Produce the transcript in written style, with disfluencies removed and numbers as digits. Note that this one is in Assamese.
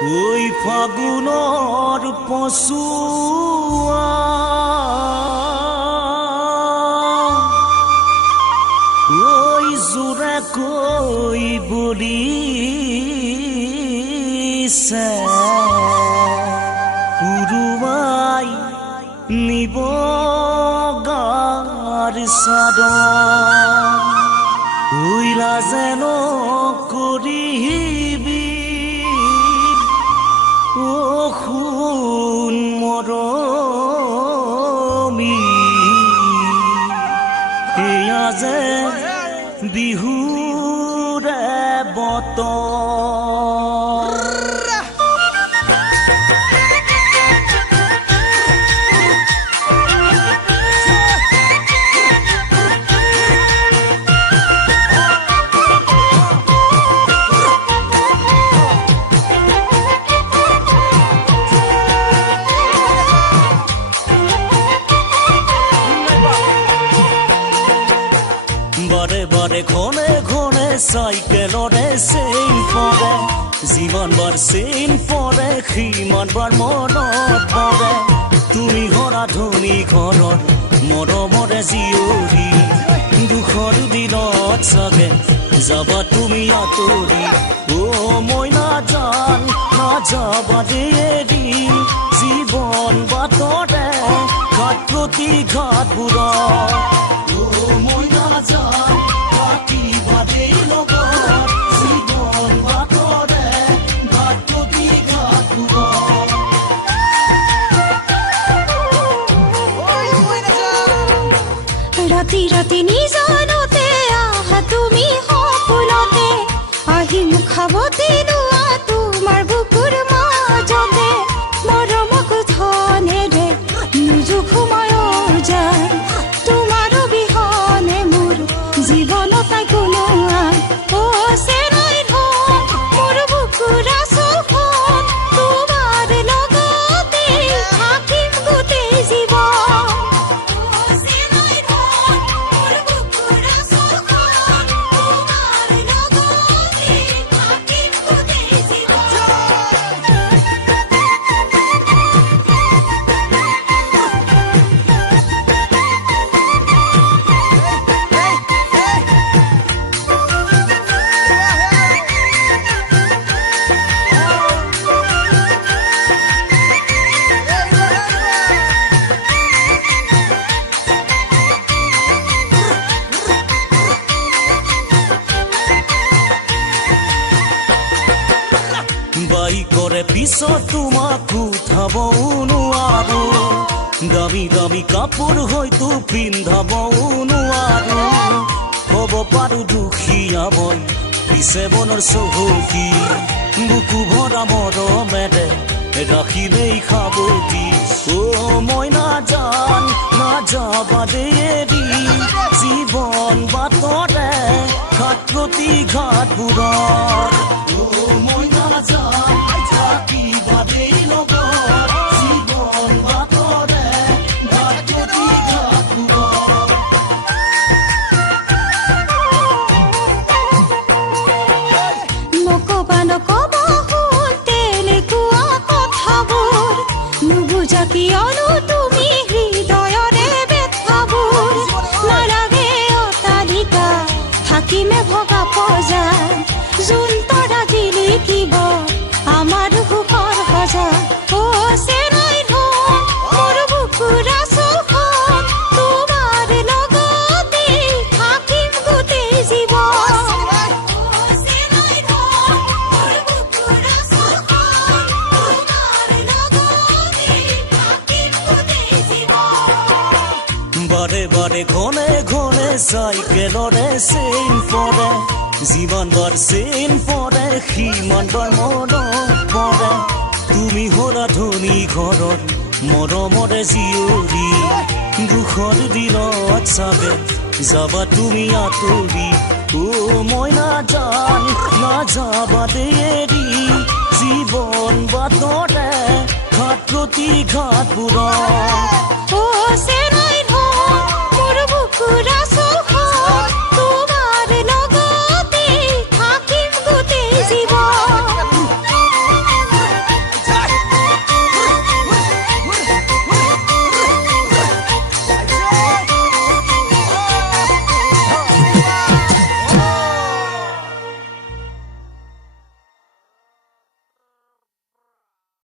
ওই ফাগুনৰ পছুৱা ওই জোৰাকৈ বলিছে উৰুৱাই নিব গাৰ চাদৰ উইলা যেন কৰিবি খুন মৰমি এয়া যে বিহুৰে বতৰ বাৰে বাৰে ঘনে ঘনে চাইকেলৰে চেইন পৰে যিমান বাৰ চেইন পৰে সিমান বাৰ মনত পৰে তুমি হৰা ধনী ঘৰত মৰমৰে জীয়ৰী দুখৰ দিনত চাগে যাবা তুমি আঁতৰি মই নাযাবা দেৰি জীৱন বাটৰে ঘাট প্ৰতি ঘাটবোৰত মই নাযাম বাকী বাদেই লগত জীৱন বাটৰে ঘাট প্ৰতি ঘাটবোৰত ৰাতি ৰাতি নিজানতে আহা তুমি সপোনতে আহি মুখাৱতী লোৱা তোমাৰ বুকুৰ মাজতে মৰমক ধনেৰে নিজুখ সময়ৰ যায় তোমাৰ অবিহনে মোৰ জীৱনত কোনো চেৰাই ধন মোৰ বুকুৰ আচলখন তোমাৰ লগতে থাকিম গোটেই জীৱন বাইকৰে পিছত তোমাক উঠাবও নোৱাৰো দামী দামী কাপোৰ হয়তো পিন্ধাবও নোৱাৰো হ'ব পাৰো দুখীয়া মই পিছে বনৰ চহকী বুকু ভৰা মৰমেৰে ৰাখিলেই সাৱটি মই নাযাবা দেৰি জীৱন বাটৰে ঘাট প্ৰতি ঘাটবোৰত মই নাযাম বাকী বাদেই লগত জীৱন বাটৰে ঘাট প্ৰতি ঘাটবোৰত নকবা শুন তেনেকুৱা কথাবোৰ নুবুজা কিয়নো তুমি হৃদয়ৰে বেথাবোৰ নালাগে অট্টালিকা থাকিমে ভগা পজাৰ যোন তৰা জিলিকিব আমাৰ সুখৰ সজা চেৰাই ধন মোৰ বুকুৰ আচলখন তোমাৰ লগতে থাকিম গোটেই জীৱন বাৰে বাৰে ঘনে ঘনে চাইকেলৰে চেইন পৰে যিমান বাৰ চেইন পৰে সিমান বাৰ মনত পৰে তুমি হৰা ধনী ঘৰত মৰমৰে জীয়ৰী দুখৰ দিনত চাগে যাবা তুমি আঁতৰি মই নাযাবা দেৰি জীৱন বাটৰে ঘাট প্ৰতি ঘাটবোৰত